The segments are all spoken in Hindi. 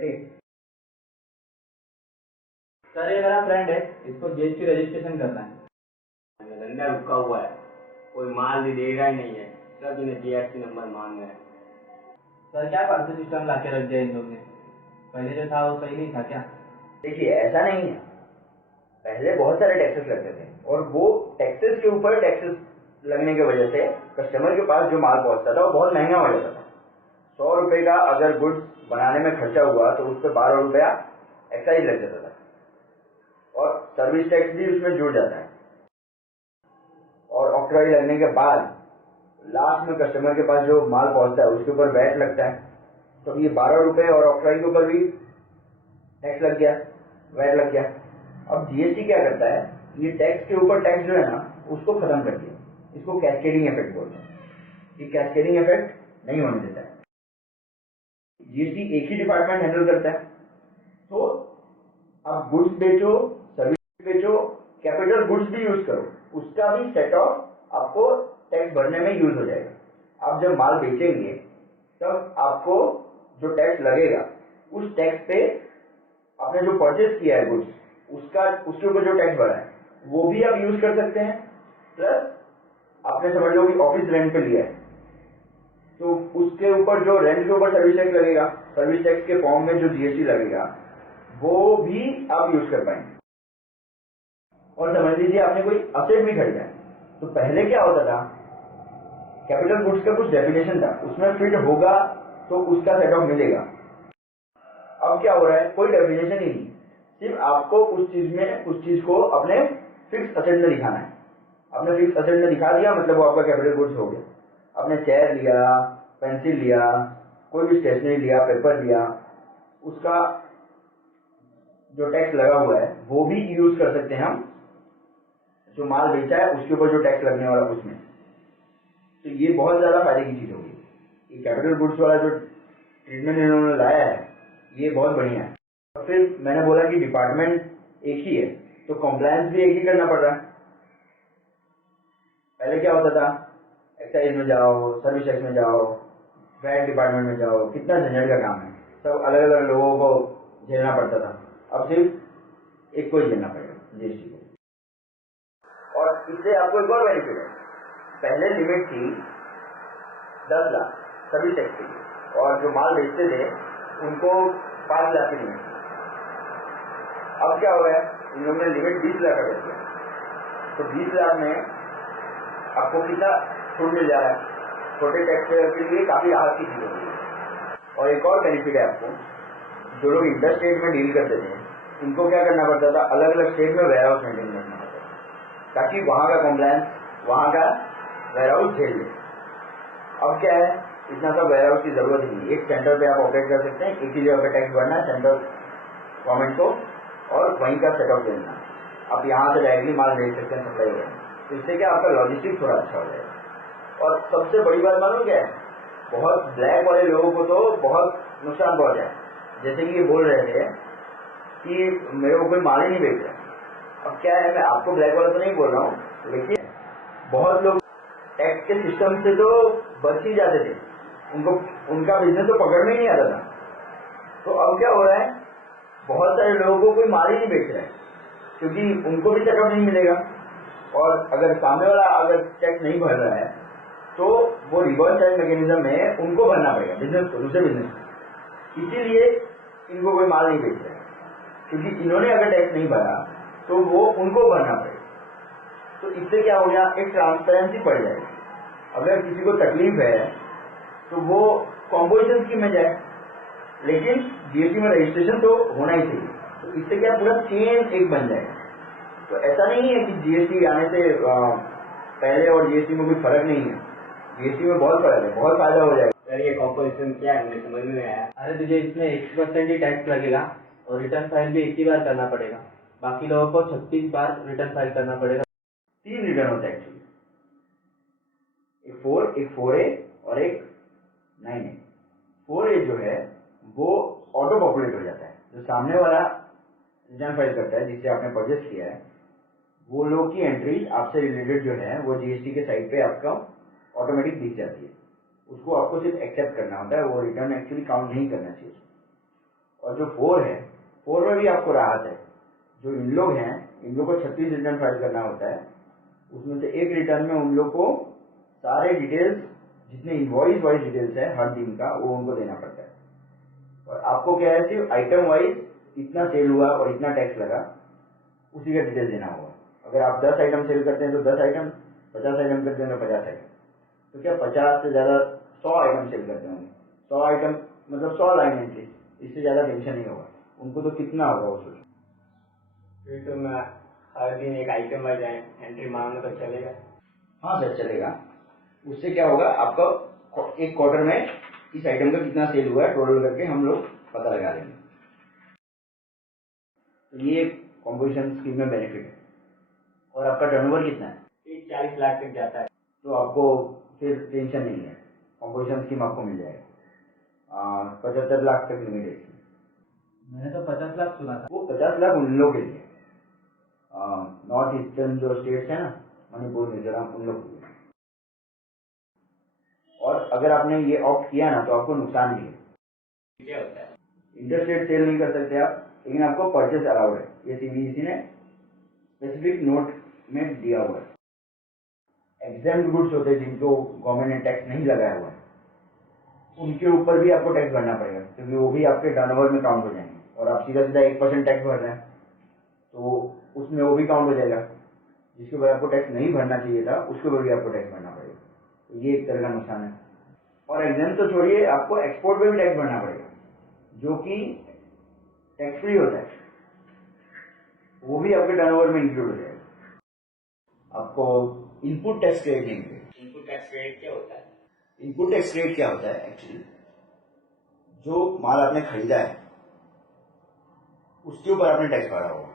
रेडी। सर ये मेरा फ्रेंड है, इसको जीएसटी रजिस्ट्रेशन करना है। धंधा रुका हुआ है, कोई माल भी देगा ही नहीं है, सब इन्हें जीएसटी नंबर मांग रहे हैं। सर क्या फालतू सिस्टम ला के रख दिया इन लोग ने, पहले जो था वो सही नहीं था क्या? देखिए ऐसा नहीं है, पहले बहुत सारे टैक्सेस लगते थे और वो टैक्सेस के ऊपर टैक्सेस लगने की वजह से कस्टमर के पास जो माल पहुंचता था वो बहुत महंगा हो जाता था। 100 रुपए का अगर गुड्स बनाने में खर्चा हुआ तो उस पर 12 रुपया एक्साइज लग जाता था और सर्विस टैक्स भी उसमें जुड़ जाता है और ऑक्ट्रॉय लगने के बाद लास्ट में कस्टमर के पास जो माल पहुंचता है उसके ऊपर वैट लगता है। तो ये 12 रुपए और ऑक्ट्रॉय के ऊपर भी टैक्स लग गया, वैट लग गया। अब जीएसटी क्या करता है, ये टैक्स के ऊपर टैक्स जो है ना उसको खत्म कर दिया, इसको कैस्केडिंग इफेक्ट बोलते हैं। ये कैस्केडिंग इफेक्ट नहीं होने देता है। जीएसटी एक ही डिपार्टमेंट हैंडल करता है। तो आप गुड्स बेचो, सर्विस बेचो, कैपिटल गुड्स भी यूज करो, उसका भी सेट ऑफ आपको टैक्स भरने में यूज हो जाएगा। आप जब माल बेचेंगे तब आपको जो टैक्स लगेगा उस टैक्स पे आपने जो परचेज किया है गुड्स उसके ऊपर जो टैक्स भरा है वो भी आप यूज कर सकते हैं। प्लस आपने समझ लो कि ऑफिस रेंट पे लिया है तो उसके ऊपर जो रेंट के ऊपर सर्विस टैक्स लगेगा, सर्विस टैक्स के फॉर्म में जो जीएसटी लगेगा वो भी आप यूज कर पाएंगे। और समझ लीजिए आपने कोई असेट भी खरीदा है, तो पहले क्या होता था, कैपिटल गुड्स का कुछ डेफिनेशन था, उसमें फिट होगा तो उसका सेट ऑफ मिलेगा। अब क्या हो रहा है, कोई डेफिनेशन ही नहीं, सिर्फ आपको उस चीज को अपने फिक्स असेट में दिखाना है। आपने फिक्स असेट में दिखा दिया मतलब वो आपका कैपिटल गुड्स हो गया। आपने चेयर लिया, पेंसिल लिया, कोई भी स्टेशनरी लिया, पेपर लिया, उसका जो टैक्स लगा हुआ है वो भी यूज कर सकते हैं हम, जो माल बेचा है उसके ऊपर जो टैक्स लगने वाला उसमें। तो ये बहुत ज्यादा फायदे की चीज होगी। ये कैपिटल गुड्स वाला जो ट्रीटमेंट इन्होंने लाया है ये बहुत बढ़िया है। और फिर मैंने बोला कि डिपार्टमेंट एक ही है तो कॉम्प्लायंस भी एक ही करना पड़ रहा है। पहले क्या होता था, एक्साइज में जाओ, सर्विस टैक्स में जाओ, वैट डिपार्टमेंट में जाओ, कितना झंझट का काम है, सब अलग अलग लोगों को झेलना पड़ता था। अब सिर्फ एक को ही झेलना पड़ेगा, जीएसटी को। और इससे आपको एक और बेनिफिट है, पहले लिमिट थी 10 लाख सर्विस टैक्स के लिए और जो माल बेचते थे उनको 5 लाख की लिमिट थी। अब क्या हो रहा है, इन लोगों ने लिमिट 20 लाख कर दिया। तो 20 लाख में आपको कितना छूट मिल जा रहा है, छोटे टैक्स के लिए काफी राहत की चीज होगी। और एक और बेनिफिट है आपको, जो लोग इंटर स्टेट में डील करते थे इनको क्या करना पड़ता था, अलग अलग स्टेट में वेयर हाउस मेंटेन करना पड़ता था ताकि वहां का कॉम्प्लायंस वहां का वेयर हाउस झेल ले। अब क्या है, इतना सा वेयर हाउस की जरूरत नहीं, एक सेंटर पे आप ऑपरेट कर सकते हैं, एक ही जगह पे टैक्स भरना है सेंट्रल गवर्नमेंट को और वहीं का सेटअप देना। आप यहाँ से डायरेक्टली माल भेज सकते हैं, सप्लाई करें। तो इससे क्या आपका लॉजिस्टिक थोड़ा अच्छा हो जाएगा। और सबसे बड़ी बात मालूम क्या है, बहुत ब्लैक वाले लोगों को तो बहुत नुकसान पहुंचा है। जैसे कि ये बोल रहे थे कि मेरे को कोई माल ही नहीं बेच रहा। अब क्या है, मैं आपको ब्लैक वाला तो नहीं बोल रहा हूँ, लेकिन बहुत लोग टैक्स के सिस्टम से तो बच ही जाते थे, उनका बिजनेस तो पकड़ में ही नहीं आता था। तो अब क्या हो रहा है, बहुत सारे लोगों को कोई माल ही नहीं बेच रहा है क्योंकि उनको भी सेटअप नहीं मिलेगा। और अगर सामने वाला अगर टैक्स नहीं भर रहा है तो वो रिवर्स टैक्स मैकेनिज्म में उनको भरना पड़ेगा, बिजनेस को, दूसरे बिजनेस को। इसीलिए इनको कोई माल नहीं बेच रहा है, क्योंकि इन्होंने अगर टैक्स नहीं भरा तो वो उनको भरना पड़ेगा। तो इससे क्या हो गया, एक ट्रांसपेरेंसी बढ़ जाएगी। अगर किसी को तकलीफ है तो वो कॉम्पोजिशन स्कीम में जाए, लेकिन जीएसटी में रजिस्ट्रेशन तो होना ही चाहिए। तो इससे क्या पूरा चेन एक बन जाएगा। तो ऐसा नहीं है कि जीएसटी आने से पहले और जीएसटी में कोई फर्क नहीं है, जीएसटी में बहुत फर्क है, बहुत फायदा हो जाएगा। सर ये कॉम्पोजिशन क्या है, मुझे समझ में आया। अरे तुझे इसमें 1% ही टैक्स लगेगा और रिटर्न फाइल भी एक ही बार करना पड़ेगा, बाकी लोगों को 36 बार रिटर्न फाइल करना पड़ेगा। 3 रिटर्न होता है एक्चुअली, एक 4, एक 4A और एक 9A। 4A जो है वो ऑटो पॉपुलेट हो जाता है, जो सामने वाला रिटर्न फाइल करता है जिससे आपने परचेस किया है, वो लोग की एंट्री आपसे रिलेटेड जो है वो जीएसटी के साइट पे आपका ऑटोमेटिक दिख जाती है। उसको आपको सिर्फ एक्सेप्ट करना होता है, वो रिटर्न एक्चुअली काउंट नहीं करना चाहिए। और जो 4 है, 4 में भी आपको राहत है। जो इन लोग हैं, इन लोग को 36 रिटर्न फाइल करना होता है। उसमें से एक रिटर्न में उन लोग को सारे डिटेल्स, जितने इनवॉइस वाइज डिटेल्स है हर दिन का, वो उनको देना पड़ता है। और आपको क्या है, सिर्फ आइटम वाइज इतना सेल हुआ और इतना टैक्स लगा, उसी का डिटेल देना होगा। अगर आप 10 आइटम सेल करते हैं तो 10 आइटम, 50 आइटम करते हैं तो 50 आइटम। तो क्या 50 से ज्यादा 100 आइटम सेल करते होंगे, 100 आइटम मतलब 100 लाइन एंट्री, इससे ज्यादा टेंशन नहीं होगा उनको। तो कितना होगा वो सोचो। फिर तो मैं हर दिन एक आइटम वाइज एंट्री मांगना तो चलेगा? हाँ सर चलेगा। उससे क्या होगा, आपका एक क्वार्टर में इस आइटम का कितना सेल हुआ है टोटल करके हम लोग पता लगा लेंगे। तो ये कॉम्पोजिशन स्कीम में बेनिफिट है। और आपका टर्नओवर कितना है? 40 लाख तक जाता है। तो आपको फिर टेंशन नहीं है, कॉम्पोजिशन स्कीम आपको मिल जाएगा। 75 लाख तक लिमिट है इसकी। मैंने तो 50 लाख सुना था। वो 50 लाख उन लोगों के लिए, नॉर्थ ईस्टर्न जो स्टेट्स है ना, मणिपुर, मिजोरम, उन लोगों के लिए। और अगर आपने ये ऑप्ट किया ना तो आपको नुकसान भी है। क्या होता है? इंटरस्टेट सेल नहीं कर सकते आप, लेकिन आपको परचेस अलाउड है। ये सीबीएसई ने स्पेसिफिक नोट में दिया हुआ है। एग्जाम्प्ट गुड्स होते हैं जिनको गवर्नमेंट ने टैक्स नहीं लगाया हुआ है, उनके ऊपर भी आपको टैक्स भरना पड़ेगा, क्योंकि वो भी आपके टर्नओवर में काउंट हो जाएंगे। और आप सीधा सीधा 1% टैक्स भर रहे हैं तो उसमें वो भी काउंट हो जाएगा। जिसके ऊपर आपको टैक्स नहीं भरना चाहिए था उसके ऊपर भी आपको टैक्स भरना पड़ेगा। तो ये एक तरह का नुकसान है। और एग्जाम तो छोड़िए, आपको एक्सपोर्ट पे भी टैक्स भरना पड़ेगा, जो कि टैक्स फ्री होता है, वो भी आपके टर्नओवर में इंक्लूड हो जाएगा। आपको इनपुट टैक्स क्रेडिट नहीं मिलेगा। इनपुट टैक्स क्रेडिट क्या होता है? इनपुट टैक्स क्रेडिट क्या होता है, एक्चुअली जो माल आपने खरीदा है उसके ऊपर आपने टैक्स भरा होगा,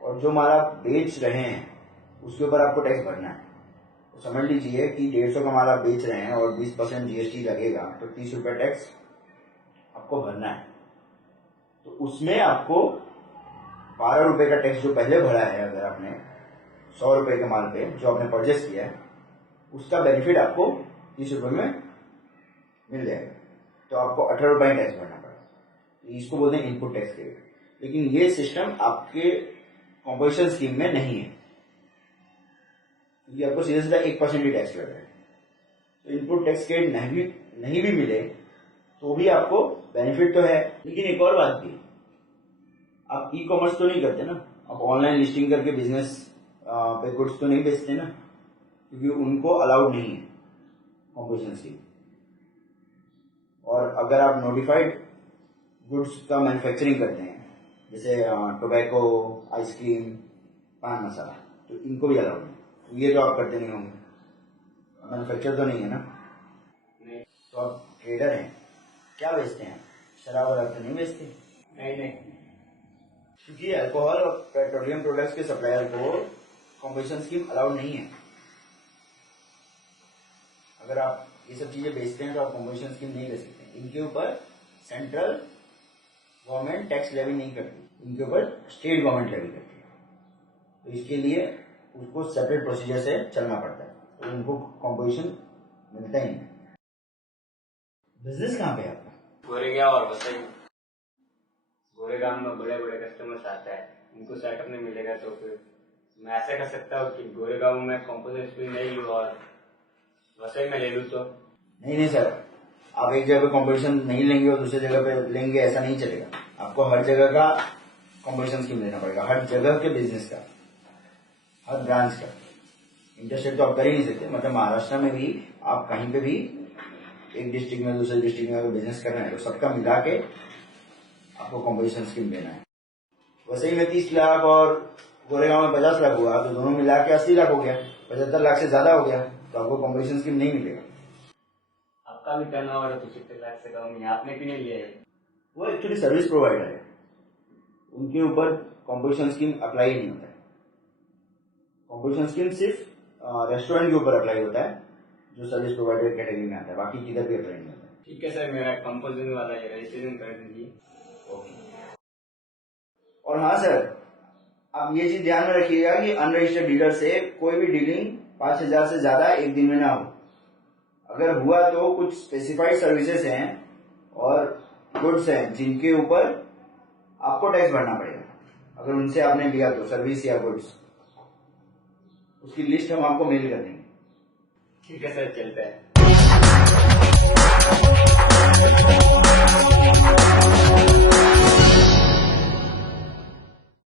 और जो माल आप बेच रहे हैं उसके ऊपर आपको टैक्स भरना है। तो समझ लीजिए कि 150 का माल आप बेच रहे हैं और 20% जीएसटी लगेगा, तो 30 रुपये टैक्स आपको भरना है। तो उसमें आपको 12 रुपए का टैक्स जो पहले भरा है, अगर आपने 100 रुपए के माल पे जो आपने परचेस किया है, उसका बेनिफिट आपको 30 रुपए में मिल जाएगा। तो आपको 18 रुपए टैक्स भरना पड़ेगा। इसको बोलते हैं इनपुट टैक्स क्रेडिट। लेकिन ये सिस्टम आपके कॉम्पोजिशन स्कीम में नहीं है, क्योंकि आपको सीधा सीधा 1% ही टैक्स लग रहा है। तो इनपुट टैक्स क्रेडिट नहीं भी मिले तो भी आपको बेनिफिट तो है। लेकिन एक और बात भी, आप ई कॉमर्स तो नहीं करते ना, आप ऑनलाइन लिस्टिंग करके बिजनेस पे गुड्स तो नहीं बेचते ना, क्योंकि उनको अलाउड नहीं है कॉम्पोजिशन स्कीम। और अगर आप नोटिफाइड गुड्स का मैन्युफैक्चरिंग करते हैं, जैसे टोबैको, आइसक्रीम, पान मसाला, तो इनको भी अलाउड नहीं। ये तो आप करते नहीं होंगे, मैन्युफैक्चर तो नहीं है ना? नहीं। तो आप ट्रेडर हैं, क्या बेचते हैं? शराब वगैरह तो नहीं बेचते? नहीं। क्योंकि अल्कोहल और पेट्रोलियम प्रोडक्ट्स के सप्लायर को कॉम्पोजिशन स्कीम अलाउड नहीं है। अगर आप ये सब चीजें बेचते हैं तो आप कॉम्पोजिशन स्कीम नहीं ले सकते। इनके ऊपर सेंट्रल गवर्नमेंट टैक्स लेवी नहीं करती, इनके ऊपर स्टेट गवर्नमेंट लेवी करती है। तो इसके लिए उसको सेपरेट प्रोसीजर से चलना पड़ता है, तो उनको कॉम्पोजिशन मिलता ही नहीं। बिजनेस कहाँ पे है आपका? गोरेगांव और वसई। गोरेगांव में बड़े बड़े कस्टमर्स आता है, उनको सेटअप नहीं मिलेगा, तो फिर मैं ऐसा कर सकता हूँ कि गोरेगांव में कॉम्पोजिशन स्कीम नहीं लूँ और वसई में ले लूँ। तो नहीं सर, आप एक जगह कॉम्पोजिशन नहीं लेंगे और दूसरी जगह पे लेंगे, ऐसा नहीं चलेगा। आपको हर जगह का कॉम्पोजिशन स्कीम लेना पड़ेगा, हर जगह के बिजनेस का, हर ब्रांच का। इंटरस्टेट तो आप कर ही नहीं सकते। मतलब महाराष्ट्र में भी आप कहीं पे भी एक डिस्ट्रिक्ट में दूसरे डिस्ट्रिक्ट में अगर बिजनेस कर रहे हैं तो सबका मिला के आपको कॉम्पोजिशन स्कीम देना है। वैसे ही में 30 लाख और गोरेगांव में 50 लाख हुआ, तो दोनों मिला के 80 लाख हो गया, 75 लाख से ज्यादा हो गया, तो आपको कॉम्पोजिशन स्कीम नहीं मिलेगा। आपका भी टर्नओवर है 75 लाख से कम, आपने क्यों नहीं लिया है? वो एक्चुअली सर्विस प्रोवाइडर है, उनके ऊपर कॉम्पोजिशन स्कीम अप्लाई नहीं होता है। कॉम्पोजिशन स्कीम सिर्फ रेस्टोरेंट के ऊपर अप्लाई होता है, जो सर्विस प्रोवाइडर कैटेगरी में आता है, बाकी किधर भी अप्लाई नहीं होता है। ठीक है सर, मेरा कंपोजिशन वाला ये रजिस्ट्रेशन कर दीजिए। और हाँ सर, आप ये चीज ध्यान में रखिएगा कि अनरजिस्टर्ड डीलर से कोई भी डीलिंग 5,000 से ज्यादा एक दिन में ना हो। अगर हुआ तो कुछ स्पेसिफाइड सर्विसेज हैं और गुड्स हैं जिनके ऊपर आपको टैक्स भरना पड़ेगा, अगर उनसे आपने लिया तो सर्विस या गुड्स, उसकी लिस्ट हम आपको मेल कर देंगे। ठीक है सर, चलता है।